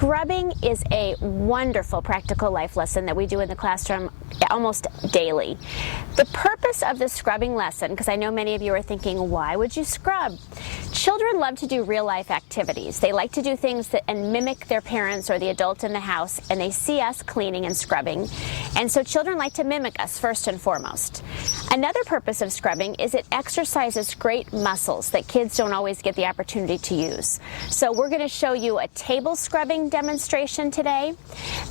Scrubbing is a wonderful practical life lesson that we do in the classroom almost daily. The purpose of the scrubbing lesson, because I know many of you are thinking, why would you scrub? Children love to do real life activities. They like to do things and mimic their parents or the adult in the house, and they see us cleaning and scrubbing. And so children like to mimic us first and foremost. Another purpose of scrubbing is it exercises great muscles that kids don't always get the opportunity to use. So we're going to show you a table scrubbing demonstration today.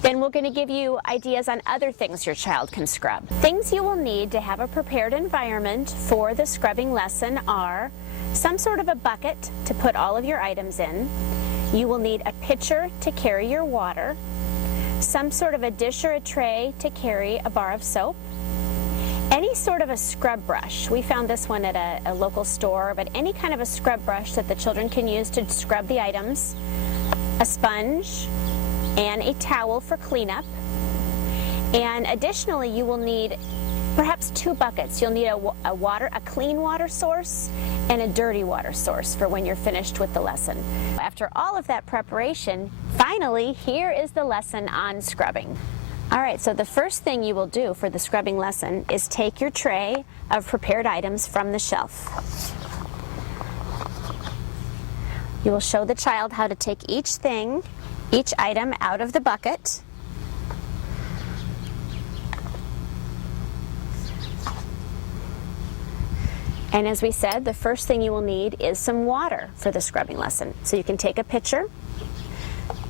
Then we're going to give you ideas on other things your child can scrub. Things you will need to have a prepared environment for the scrubbing lesson are some sort of a bucket to put all of your items in. You will need a pitcher to carry your water, some sort of a dish or a tray to carry a bar of soap, any sort of a scrub brush. We found this one at a local store, but any kind of a scrub brush that the children can use to scrub the items, a sponge, and a towel for cleanup. And additionally, you will need perhaps 2 buckets. You'll need a clean water source and a dirty water source for when you're finished with the lesson. After all of that preparation, finally, here is the lesson on scrubbing. All right, so the first thing you will do for the scrubbing lesson is take your tray of prepared items from the shelf. You will show the child how to take each item out of the bucket. And as we said, the first thing you will need is some water for the scrubbing lesson. So you can take a pitcher,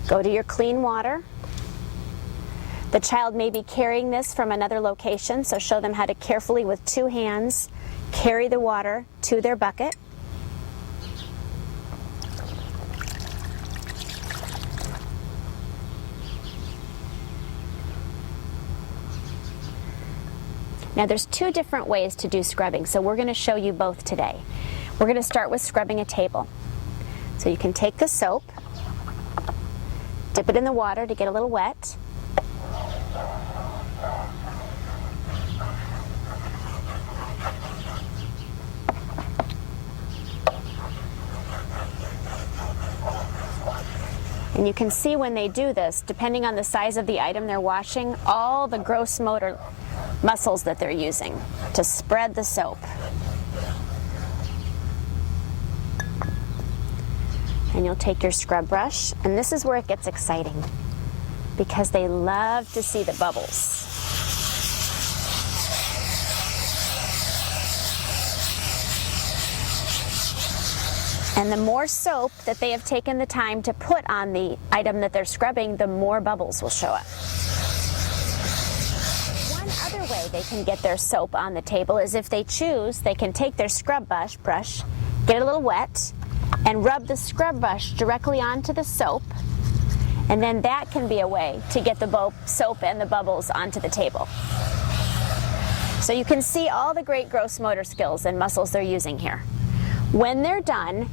go to your clean water. The child may be carrying this from another location, so show them how to carefully, with 2 hands, carry the water to their bucket. Now there's 2 different ways to do scrubbing, so we're going to show you both today. We're going to start with scrubbing a table. So you can take the soap, dip it in the water to get a little wet. And you can see when they do this, depending on the size of the item they're washing, all the gross motor muscles that they're using to spread the soap. And you'll take your scrub brush, and this is where it gets exciting because they love to see the bubbles. And the more soap that they have taken the time to put on the item that they're scrubbing, the more bubbles will show up. One other way they can get their soap on the table is if they choose, they can take their scrub brush, get it a little wet, and rub the scrub brush directly onto the soap. And then that can be a way to get the soap and the bubbles onto the table. So you can see all the great gross motor skills and muscles they're using here. When they're done,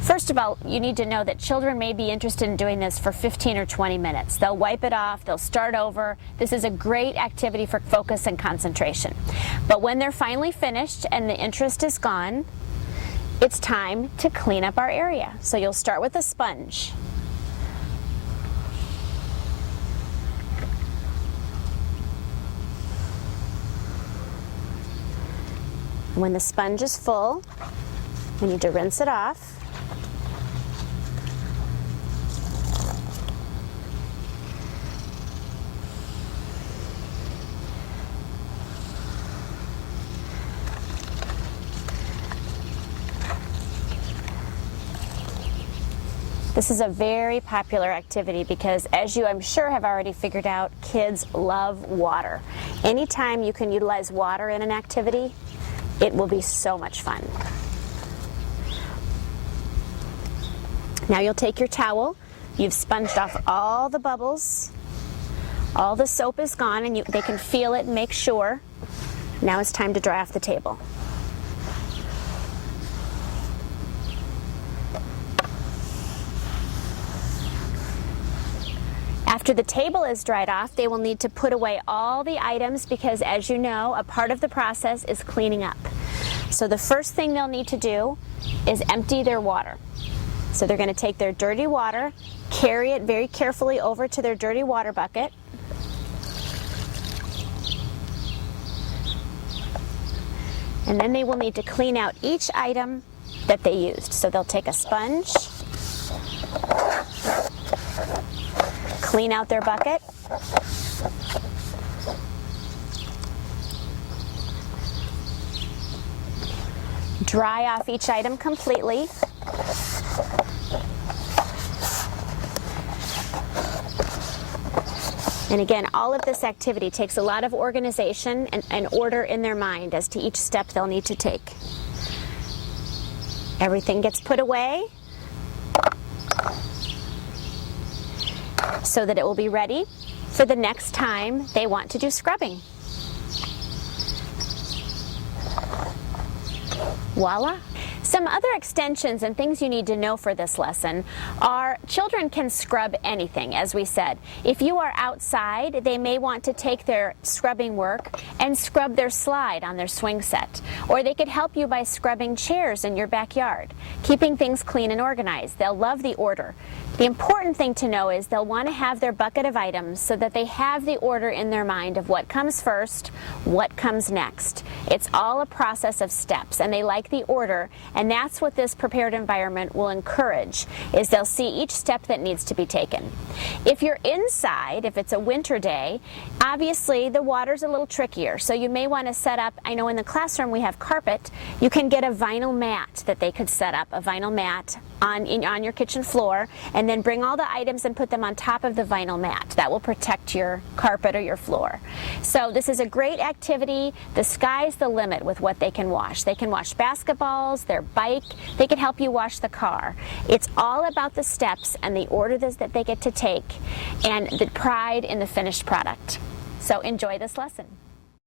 first of all, you need to know that children may be interested in doing this for 15 or 20 minutes. They'll wipe it off, they'll start over. This is a great activity for focus and concentration. But when they're finally finished and the interest is gone, it's time to clean up our area. So you'll start with a sponge. When the sponge is full, we need to rinse it off. This is a very popular activity because, as you I'm sure have already figured out, kids love water. Anytime you can utilize water in an activity, it will be so much fun. Now you'll take your towel, you've sponged off all the bubbles, all the soap is gone, and they can feel it and make sure. Now it's time to dry off the table. After the table is dried off, they will need to put away all the items because, as you know, a part of the process is cleaning up. So the first thing they'll need to do is empty their water. So they're going to take their dirty water, carry it very carefully over to their dirty water bucket. And then they will need to clean out each item that they used. So they'll take a sponge, clean out their bucket, dry off each item completely, and again, all of this activity takes a lot of organization and order in their mind as to each step they'll need to take. Everything gets put away so that it will be ready for the next time they want to do scrubbing. Voila! Some other extensions and things you need to know for this lesson are children can scrub anything, as we said. If you are outside, they may want to take their scrubbing work and scrub their slide on their swing set. Or they could help you by scrubbing chairs in your backyard, keeping things clean and organized. They'll love the order. The important thing to know is they'll want to have their bucket of items so that they have the order in their mind of what comes first, what comes next. It's all a process of steps, and they like the order, and that's what this prepared environment will encourage, is they'll see each step that needs to be taken. If you're inside, if it's a winter day, obviously the water's a little trickier, so you may want to set up, I know in the classroom we have carpet, you can get a vinyl mat that they could set up, a vinyl mat on your kitchen floor, and then bring all the items and put them on top of the vinyl mat. That will protect your carpet or your floor. So this is a great activity. The sky's the limit with what they can wash. They can wash basketballs, their bike, they can help you wash the car. It's all about the steps and the order that they get to take and the pride in the finished product. So enjoy this lesson.